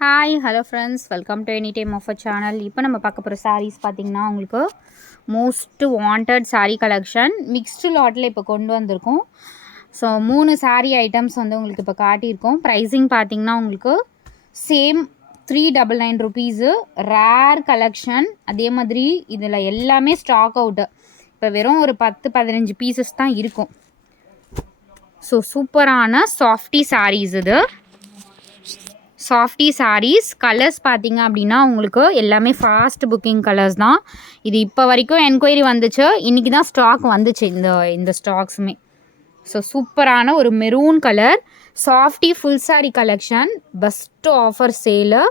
Hi hello friends, welcome to any time of a channel. இப்போ நம்ம பார்க்க போகிற சாரீஸ் பார்த்திங்கன்னா உங்களுக்கு most wanted sari collection mixed லாட்டில் இப்போ கொண்டு வந்திருக்கோம். ஸோ 3 சாரீ ஐட்டம்ஸ் வந்து உங்களுக்கு இப்போ காட்டியிருக்கோம். ப்ரைஸிங் பார்த்திங்கன்னா உங்களுக்கு சேம் 399 ருபீஸு. Rare collection. அதே மாதிரி இதில் எல்லாமே ஸ்டாக் அவுட்டு. இப்போ வெறும் ஒரு 10-15 பீசஸ் தான் இருக்கும். ஸோ சூப்பரான சாஃப்டி சாரீஸ் இது. சாஃப்டி சாரீஸ் கலர்ஸ் பார்த்திங்க அப்படின்னா உங்களுக்கு எல்லாமே ஃபாஸ்ட் புக்கிங் கலர்ஸ் தான். இது இப்போ வரைக்கும் என்கொயரி வந்துச்சு, இன்றைக்கி தான் ஸ்டாக் வந்துச்சு இந்த ஸ்டாக்ஸுமே. ஸோ சூப்பரான ஒரு maroon colour softy full sari collection. Best offer sale.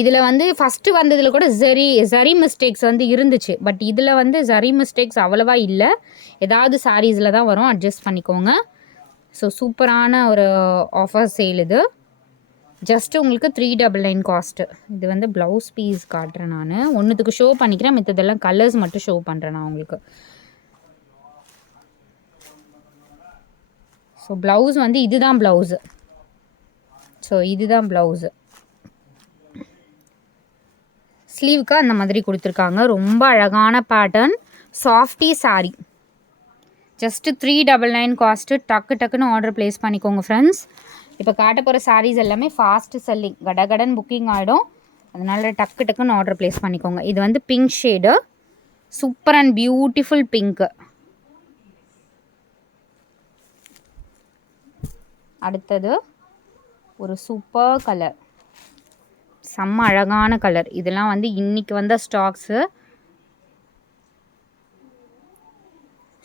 இதில் வந்து ஃபஸ்ட்டு வந்ததில் கூட ஜரி மிஸ்டேக்ஸ் வந்து இருந்துச்சு. பட் இதில் வந்து ஜரி மிஸ்டேக்ஸ் அவ்வளவா இல்லை. ஏதாவது சாரீஸில் தான் வரும், அட்ஜஸ்ட் பண்ணிக்கோங்க. ஸோ சூப்பரான ஒரு ஆஃபர் சேல் இது. ஜஸ்ட்டு உங்களுக்கு 399 காஸ்ட்டு. இது வந்து ப்ளவுஸ் பீஸ் காட்டுறேன் நான். ஒன்றுத்துக்கு ஷோ பண்ணிக்கிறேன், மித்ததெல்லாம் கலர்ஸ் மட்டும் ஷோ பண்ணுறேன் நான் உங்களுக்கு. ஸோ ப்ளவுஸ் வந்து இதுதான் ப்ளவுஸு. ஸோ இதுதான் ப்ளவுஸு. ஸ்லீவுக்கு அந்த மாதிரி கொடுத்துருக்காங்க. ரொம்ப அழகான pattern softy sari. Just 399 cost. டக்குன்னு ஆர்டர் ப்ளேஸ் பண்ணிக்கோங்க ஃப்ரெண்ட்ஸ். இப்போ காட்ட போகிற சாரீஸ் எல்லாமே ஃபாஸ்ட்டு செல்லிங், கடகடன் புக்கிங் ஆகிடும். அதனால் டக்குன்னு ஆர்டர் ப்ளேஸ் பண்ணிக்கோங்க. இது வந்து pink shade, super and beautiful pink. அடுத்தது ஒரு சூப்பர் கலர், செம்ம அழகான கலர். இதெல்லாம் வந்து இன்றைக்கி வந்த ஸ்டாக்ஸு.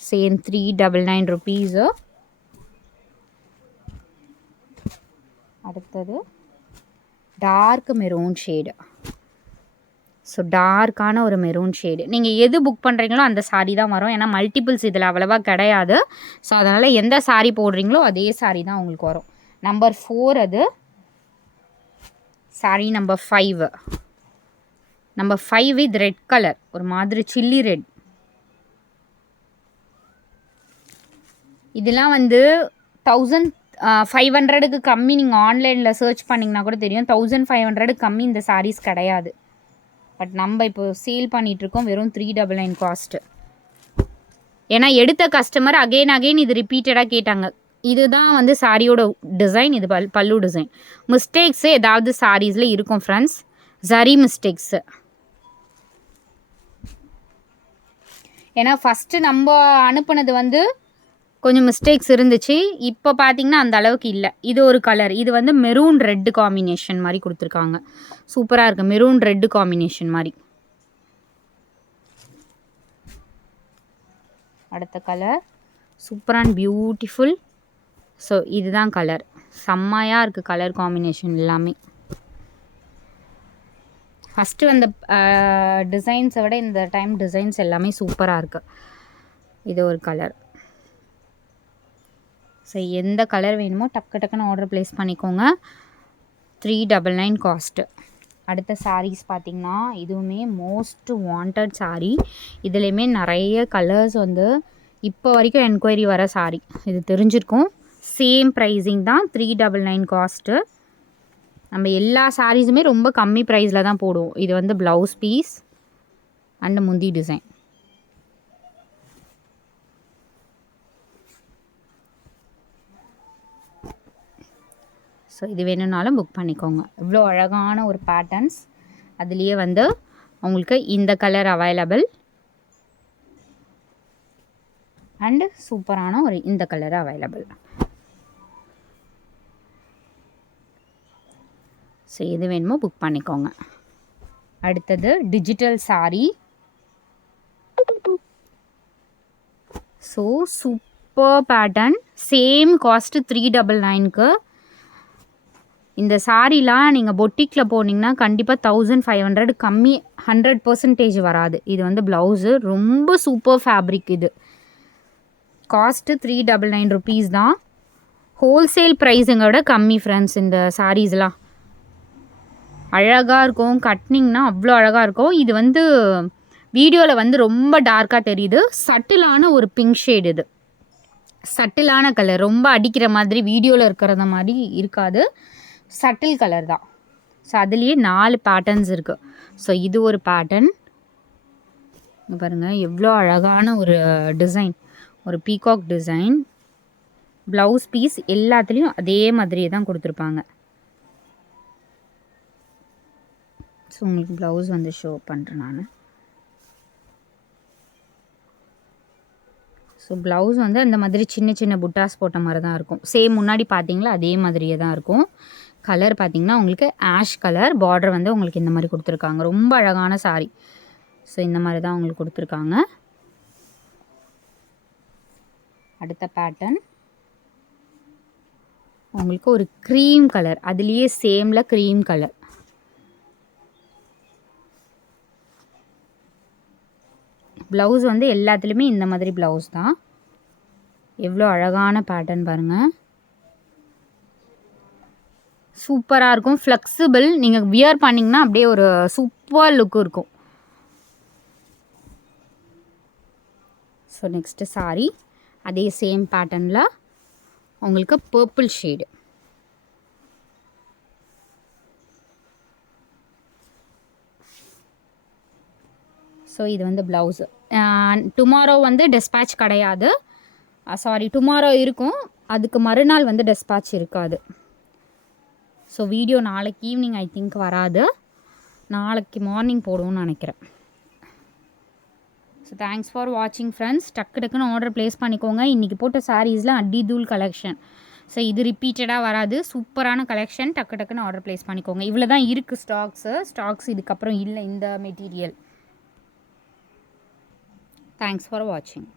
Same 399 rupees. அடுத்தது டார்க் மெரூன் ஷேடு. ஸோ டார்க்கான ஒரு மெரூன் ஷேடு. நீங்கள் எது புக் பண்ணுறீங்களோ அந்த சாரீ தான் வரும். ஏன்னா மல்டிபிள்ஸ் இதில் அவ்வளோவா கிடையாது. ஸோ அதனால் எந்த சாரீ போடுறீங்களோ அதே சாரீ தான் உங்களுக்கு வரும். நம்பர் 4 அது. Sari number 5. Number 5 with red colour, ஒரு மாதிரி சில்லி ரெட். இதெல்லாம் வந்து 1500க்கு கம்மி. நீங்கள் ஆன்லைனில் சர்ச் பண்ணிங்கன்னா கூட தெரியும். 1500 கம்மி இந்த சாரீஸ் கிடையாது. பட் நம்ம இப்போ சேல் பண்ணிகிட்ருக்கோம் வெறும் 399 காஸ்ட்டு. ஏன்னா எடுத்த கஸ்டமர் அகெயின் இது ரிப்பீட்டடாக கேட்டாங்க. இதுதான் வந்து சாரியோட டிசைன், இது பல்லு டிசைன். மிஸ்டேக்ஸு ஏதாவது சாரீஸில் இருக்கும் ஃப்ரெண்ட்ஸ், ஜரி மிஸ்டேக்ஸு. ஏன்னா ஃபஸ்ட்டு நம்ம அனுப்புனது வந்து கொஞ்சம் மிஸ்டேக்ஸ் இருந்துச்சு. இப்போ பார்த்தீங்கன்னா அந்த அளவுக்கு இல்லை. இது ஒரு கலர். இது வந்து மெரூன் ரெட்டு காம்பினேஷன் மாதிரி கொடுத்துருக்காங்க. சூப்பராக இருக்குது. மெரூன் ரெட்டு காம்பினேஷன் மாதிரி. அடுத்த colour super and beautiful. So இதுதான் கலர். செம்மையாக இருக்குது கலர் காம்பினேஷன் எல்லாமே. ஃபஸ்ட்டு வந்த டிசைன்ஸை விட இந்த டைம் டிசைன்ஸ் எல்லாமே சூப்பராக இருக்குது. இது ஒரு கலர். ஸோ எந்த கலர் வேணுமோ டக்குன்னு ஆர்டர் ப்ளேஸ் பண்ணிக்கோங்க. 399 காஸ்ட்டு. அடுத்த சாரீஸ் பார்த்திங்கன்னா இதுவுமே மோஸ்ட் வாண்டட் சாரீ. இதுலேயுமே நிறைய கலர்ஸ் வந்து இப்போ வரைக்கும் என்கொயரி வர சாரீ. இது தெரிஞ்சிருக்கும். சேம் ப்ரைஸிங் தான், 399 காஸ்ட்டு. நம்ம எல்லா சாரீஸுமே ரொம்ப கம்மி ப்ரைஸில் தான் போடுவோம். இது வந்து ப்ளவுஸ் பீஸ் அண்ட் முந்தி டிசைன். ஸோ இது வேணும்னாலும் புக் பண்ணிக்கோங்க. இவ்வளோ அழகான ஒரு பேட்டர்ன்ஸ். அதுலேயே வந்து உங்களுக்கு இந்த கலர் அவைலபிள் அண்டு சூப்பரான ஒரு இந்த கலர் அவைலபிள். ஸோ எது வேணுமோ புக் பண்ணிக்கோங்க. அடுத்தது digital sari. So super pattern. Same cost 399க்கு. இந்த சாரீலாம் நீங்கள் பொட்டிக்கில் போனீங்கன்னா கண்டிப்பாக 1500 கம்மி 100% வராது. இது வந்து ப்ளவுஸு. ரொம்ப சூப்பர் ஃபேப்ரிக் இது. காஸ்ட்டு 399 ருபீஸ் தான். ஹோல்சேல் ப்ரைஸுங்க விட கம்மி ஃப்ரெண்ட்ஸ். இந்த சாரீஸ்லாம் அழகாக இருக்கும். கட்னிங்னா அவ்வளோ அழகாக இருக்கும். இது வந்து வீடியோவில் வந்து ரொம்ப டார்க்காக தெரியுது. சட்டிலான ஒரு பிங்க் ஷேடு. இது சட்டிலான கலர். ரொம்ப அடிக்கிற மாதிரி வீடியோவில் இருக்கிறத மாதிரி இருக்காது. சட்டில் கலர் தான். ஸோ அதுலேயே 4 பேட்டர்ன்ஸ் இருக்குது. ஸோ இது ஒரு பேட்டர்ன். இங்கே பாருங்கள் எவ்வளோ அழகான ஒரு டிசைன், ஒரு பீகாக் டிசைன். ப்ளவுஸ் பீஸ் எல்லாத்துலேயும் அதே மாதிரியே தான் கொடுத்துருப்பாங்க. ஸோ உங்களுக்கு ப்ளவுஸ் வந்து ஷோ பண்ணுறேன் நான். ஸோ ப்ளவுஸ் வந்து அந்த மாதிரி சின்ன சின்ன புட்டாஸ் போட்ட மாதிரி தான் இருக்கும். சேம் முன்னாடி பார்த்தீங்களா அதே மாதிரியே தான் இருக்கும். கலர் பார்த்தீங்கன்னா உங்களுக்கு ஆஷ் கலர், பார்டர் வந்து உங்களுக்கு இந்த மாதிரி கொடுத்துருக்காங்க. ரொம்ப அழகான சாரீ. ஸோ இந்த மாதிரி தான் உங்களுக்கு கொடுத்துருக்காங்க. அடுத்த பேட்டர்ன் உங்களுக்கு ஒரு க்ரீம் கலர், அதுலேயே சேமில் க்ரீம் கலர். ப்ளவுஸ் வந்து எல்லாத்துலேயுமே இந்த மாதிரி ப்ளவுஸ் தான். எவ்வளோ அழகான பேட்டர்ன் பாருங்கள். சூப்பராக இருக்கும், ஃப்ளெக்சிபிள். நீங்கள் வியர் பண்ணிங்கன்னா அப்படியே ஒரு சூப்பர் லுக்கு இருக்கும். ஸோ நெக்ஸ்ட்டு சாரீ அதே சேம் பேட்டர்னில் உங்களுக்கு பர்பிள் ஷேடு. ஸோ இது வந்து ப்ளவுஸு. டுமாரோ வந்து டெஸ்பேட்ச் கிடையாது, சாரி டுமாரோ இருக்கும், அதுக்கு மறுநாள் வந்து டெஸ்பேட்ச் இருக்காது. ஸோ வீடியோ நாளைக்கு ஈவினிங் ஐ திங்க் வராது, நாளைக்கு மார்னிங் போடுவோம்னு நினைக்கிறேன். ஸோ தேங்க்ஸ் ஃபார் வாட்சிங் ஃப்ரெண்ட்ஸ். டக்குன்னு ஆர்டர் ப்ளேஸ் பண்ணிக்கோங்க. இன்றைக்கி போட்ட சாரீஸ்லாம் அடி தூள் கலெக்ஷன். ஸோ இது ரிப்பீட்டடாக வராது, சூப்பரான கலெக்ஷன். டக்குன்னு ஆர்டர் ப்ளேஸ் பண்ணிக்கோங்க. இவ்வளோ தான் இருக்குது ஸ்டாக்ஸ் இதுக்கப்புறம் இல்லை இந்த மெட்டீரியல். தேங்க்ஸ் ஃபார் வாட்சிங்.